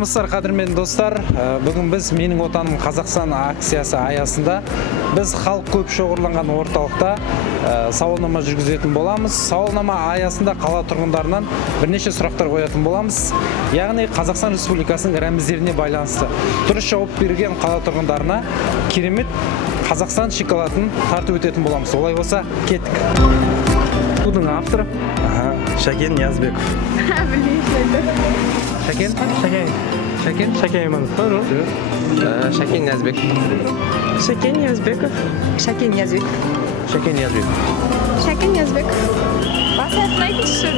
Армысыздар қадірмен достар, бүгін біз менің отаным Қазақстан акциясы аясында біз халық көп шоғырланған орталықта сауалнама жүргізетін боламыз. Сауалнама аясында қала тұрғындарынан бірнеше сұрақтар қоятын боламыз. Яғни Қазақстан Республикасының рәміздеріне байланысты дұрыс жауап берген қала тұрғындарына керемет Қазақстан шоколадын тартып өтетін боламыз. Олай болса, кеттік. Судың авторы Шакен Ниязбеков. Шакен? Шакен Иманов. Шакен Ниязбеков. Шакен Ниязбеков. Шакен Ниязбеков. Шакен Ниязбеков. Шакен Ниязбеков. Бас атын айтыңызшы.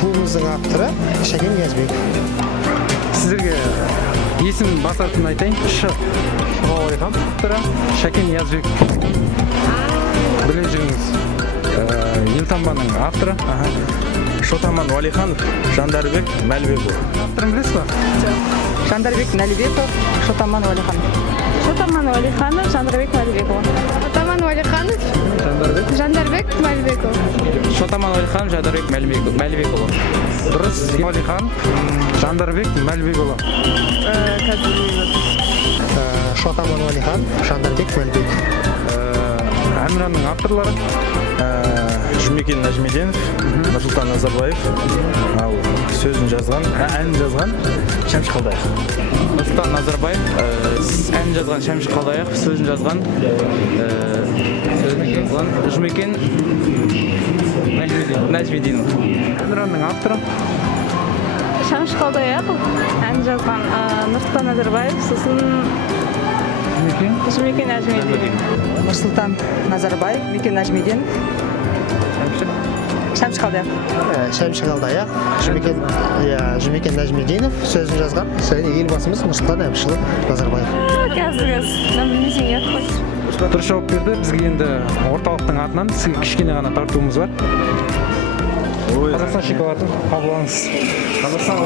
Туымыздың авторы Шакен Ниязбеков. Сіздерге есім бас атын айтайын. Уалейхам. Шакен Ниязбеков. Біле жүріңіз. Елтаңбаның авторы. Шотаман Уалиханов, Жандарбек Мәлібеков. Авторын білесіз ба? Жандарбек Мәлібеков. Шотаман Уалиханов. Шотаман Уалиханов. Жандарбек Мәлібеков. Шотаман Уалиханов. Жандарбек Мәлібеков. Шотаман Уалиханов, Жандарбек Мәлібекұлы. Дұрыс. Уалиханов, Жандарбек Мәлібекұлы. Шотаман Уалихан, Жандарбек Мәлібеков. Әнұранның авторлары. Жұмекен Нәжмеденов, Нұрсұлтан Назарбаев. Ал сөзін жазған, әнін жазған Шәмші Қалдаяқов. Нұрсұлтан Назарбаев, әнін жазған Шәмші Қалдаяқов, сөзін жазған Жұмекен Нәжмеденов. Әнұранның авторы. Шәмші Қалдаяқов. Ән жазған Нұрсұлтан Назарбаев. Сосын Жұмекен Нәжмеденов. Нұрсұлтан Назарбаев, Жұмекен Нәжмеденов. Шәмші Қалдаяқов. Шәмші Қалдаяқ, Жұмекен Нәжмеденов сөзін жазған елбасымыз Нұрсұлтан Әбішұлы Назарбаев. Қазір білмесең еді. Дұрыс жауап берді. Бізге енді орталықтың атынан сізге кішкене ғана тартуымыз бар. Қазақстан шоколадын қабыл алыңыз. Қазақстан